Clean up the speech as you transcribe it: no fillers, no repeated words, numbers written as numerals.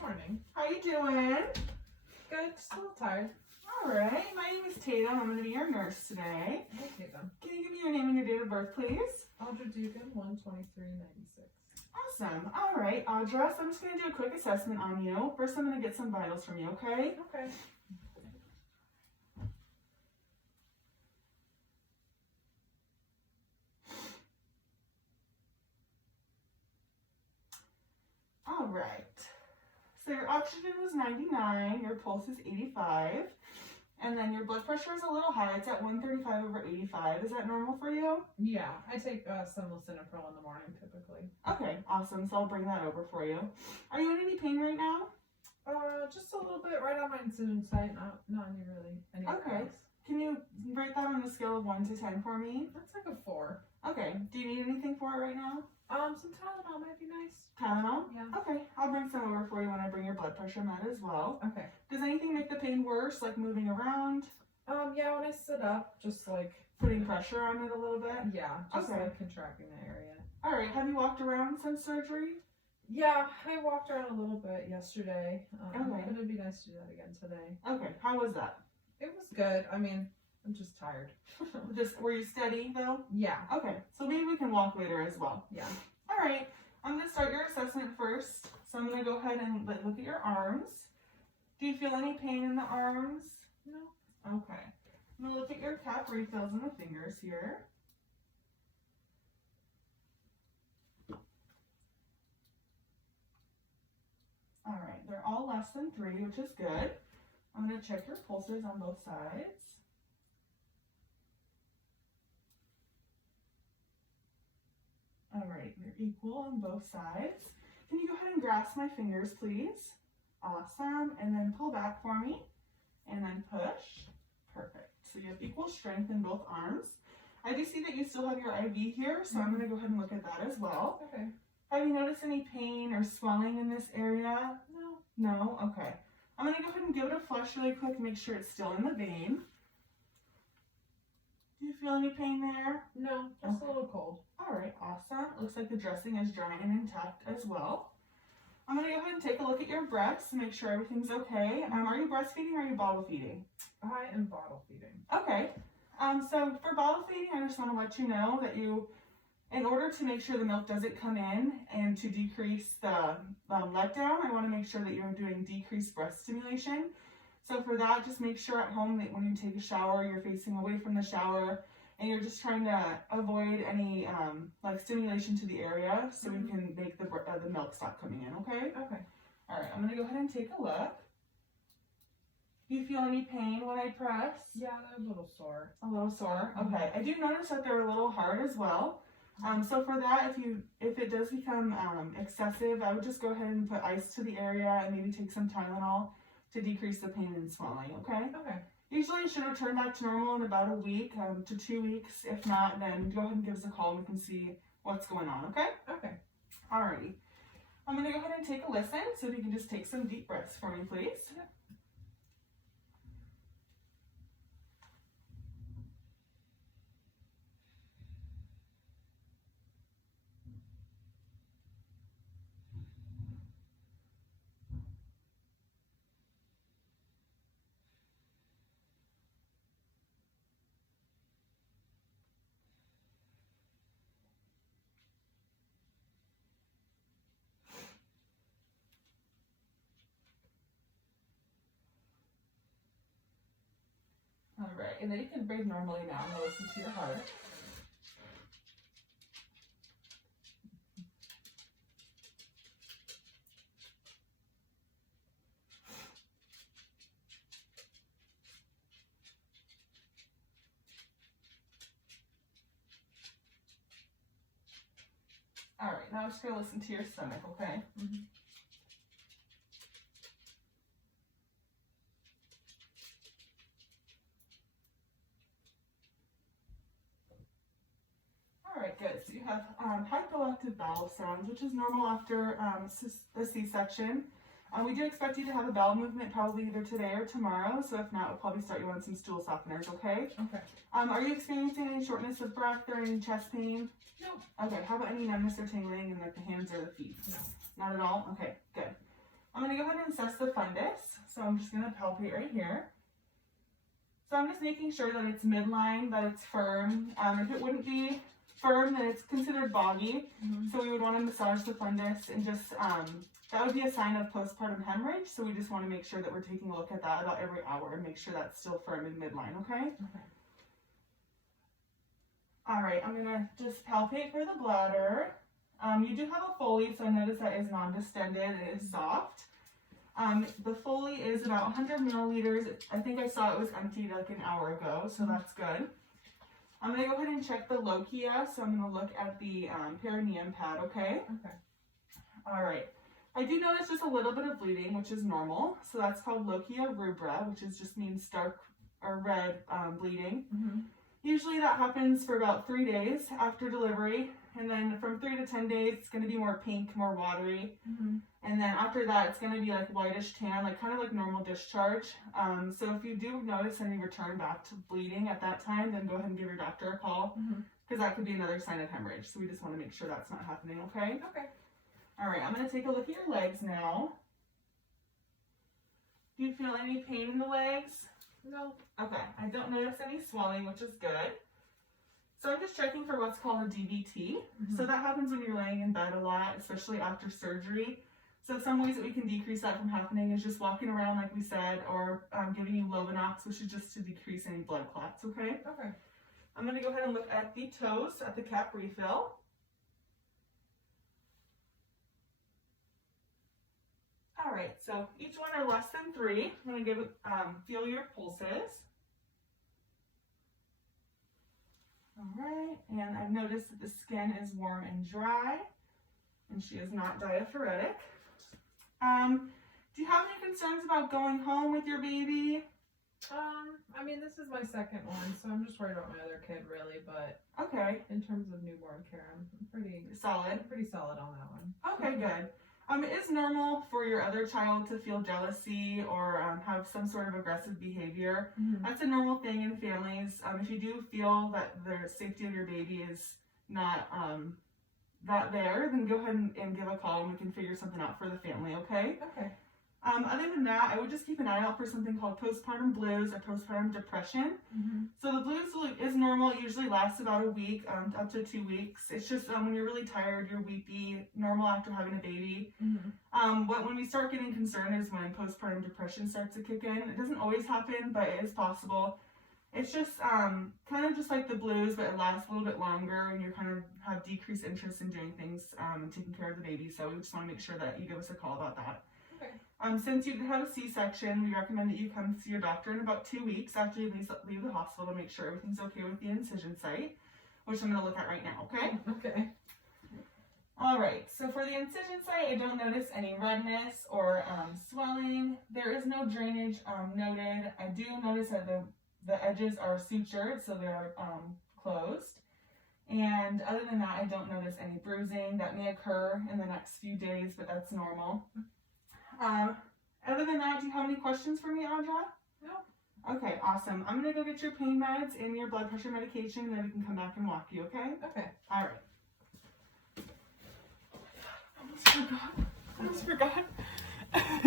morning. How you doing? Good, just a little tired. All right, my name is Tatum. I'm going to be your nurse today. Hey, Tatum. Can you give me your name and your date of birth, please? Audra Dugan, 12396. Awesome. All right, Audra, so I'm just going to do a quick assessment on you. First, I'm going to get some vitals from you, okay? Okay. All right. So your oxygen was 99, your pulse is 85, and then your blood pressure is a little high. It's at 135/85. Is that normal for you? Yeah, I take some lisinopril in the morning typically. Okay, awesome. So I'll bring that over for you. Are you in any pain right now? Just a little bit right on my incision site, not any Okay. else. Can you rate that on a scale of 1 to 10 for me? That's like a 4. Okay. Do you need anything for it right now? Some Tylenol might be nice. Tylenol? Yeah. Okay. I'll bring some over for you when I bring your blood pressure med as well. Okay. Does anything make the pain worse, like moving around? Yeah, when I sit up, just like Putting pressure on it a little bit? yeah, just Okay. like contracting the area. All right. Have you walked around since surgery? Yeah, I walked around a little bit yesterday. Okay. But it'd be nice to do that again today. Okay. How was that? It was good. I mean, I'm just tired. Were you steady though? Yeah. Okay. So maybe we can walk later as well. Yeah. All right. I'm going to start your assessment first. So I'm going to go ahead and look at your arms. Do you feel any pain in the arms? No. Okay. I'm going to look at your cap refills in the fingers here. All right. They're all less than 3, which is good. I'm going to check your pulses on both sides. All right, they're equal on both sides. Can you go ahead and grasp my fingers, please? Awesome. And then pull back for me. And then push. Perfect. So you have equal strength in both arms. I do see that you still have your IV here, so I'm going to go ahead and look at that as well. Okay. Have you noticed any pain or swelling in this area? No. No? Okay. I'm going to go ahead and give it a flush really quick, make sure it's still in the vein. Do you feel any pain there? No, just a little cold. All right, awesome. Looks like the dressing is dry and intact as well. I'm going to go ahead and take a look at your breasts to make sure everything's okay. Are you breastfeeding or are you bottle feeding? I am bottle feeding. Okay. So for bottle feeding, I just want to let you know that in order to make sure the milk doesn't come in and to decrease the letdown, I want to make sure that you're doing decreased breast stimulation. So for that, just make sure at home that when you take a shower, you're facing away from the shower and you're just trying to avoid any like stimulation to the area so we can make the milk stop coming in, okay? Okay. All right, I'm going to go ahead and take a look. Do you feel any pain when I press? Yeah, they're a little sore. A little sore? Okay. I do notice that they're a little hard as well. So for that, if it does become excessive, I would just go ahead and put ice to the area and maybe take some Tylenol to decrease the pain and swelling, okay? Okay. Usually it should return back to normal in about a week to 2 weeks. If not, then go ahead and give us a call and we can see what's going on, okay? Okay. Alrighty. I'm going to go ahead and take a listen, so if you can just take some deep breaths for me, please. Yep. Alright, and then you can breathe normally now and listen to your heart. Alright, now I'm just going to listen to your stomach, okay? Mm-hmm. Alright, good. So you have hypoactive bowel sounds, which is normal after a C-section. We do expect you to have a bowel movement probably either today or tomorrow, so if not, we'll probably start you on some stool softeners, okay? Okay. Are you experiencing any shortness of breath or any chest pain? No. Okay, how about any numbness or tingling in like the hands or the feet? No. Not at all? Okay, good. I'm going to go ahead and assess the fundus. So I'm just going to palpate right here. So I'm just making sure that it's midline, that it's firm. If it wouldn't be firm, then it's considered boggy. So we would want to massage the fundus and just, that would be a sign of postpartum hemorrhage. So we just want to make sure that we're taking a look at that about every hour and make sure that's still firm and midline, okay? Okay. All right, I'm gonna just palpate for the bladder. You do have a Foley, so notice that is non-distended, it is soft. The Foley is about 100 milliliters. I think I saw it was emptied like an hour ago, so that's good. I'm gonna go ahead and check the lochia, so I'm gonna look at the perineum pad, okay? Okay. All right. I do notice just a little bit of bleeding, which is normal. So that's called lochia rubra, which just means dark or red bleeding. Usually that happens for about 3 days after delivery. And then from 3 to 10 days, it's going to be more pink, more watery. And then after that, it's going to be like whitish tan, like kind of like normal discharge. So if you do notice any return back to bleeding at that time, then go ahead and give your doctor a call, because that could be another sign of hemorrhage. So we just want to make sure that's not happening, okay? Okay. All right, I'm going to take a look at your legs now. Do you feel any pain in the legs? No. Okay, I don't notice any swelling, which is good. So I'm just checking for what's called a DVT. So that happens when you're laying in bed a lot, especially after surgery. So some ways that we can decrease that from happening is just walking around like we said, or giving you Lovenox, which is just to decrease any blood clots, okay? Okay. I'm going to go ahead and look at the toes at the cap refill. All right, so each one are less than 3. I'm going to give it, feel your pulses. All right, and I've noticed that the skin is warm and dry, and she is not diaphoretic. Do you have any concerns about going home with your baby? I mean, this is my second one, so I'm just worried about my other kid, really. But Okay, in terms of newborn care, I'm pretty solid. solid on that one. Okay, good. It is normal for your other child to feel jealousy or have some sort of aggressive behavior. That's a normal thing in families. If you do feel that the safety of your baby is not there, then go ahead and give a call and we can figure something out for the family, okay? Okay. Other than that, I would just keep an eye out for something called postpartum blues or postpartum depression. So the blues is normal. It usually lasts about a week, up to 2 weeks. It's just when you're really tired, you're weepy, normal after having a baby. When we start getting concerned is when postpartum depression starts to kick in. It doesn't always happen, but it is possible. It's just kind of just like the blues, but it lasts a little bit longer and you kind of have decreased interest in doing things and taking care of the baby. So we just want to make sure that you give us a call about that. Okay. Since you had a C-section, we recommend that you come see your doctor in about 2 weeks after you leave the hospital to make sure everything's okay with the incision site, which I'm going to look at right now, okay? Okay. All right, so for the incision site, I don't notice any redness or swelling. There is no drainage noted. I do notice that the edges are sutured, so they're closed. And other than that, I don't notice any bruising. That may occur in the next few days, but that's normal. Other than that, do you have any questions for me, Audra? No. Okay, awesome. I'm going to go get your pain meds and your blood pressure medication, and then we can come back and walk you, okay? Okay. All right. Almost forgot.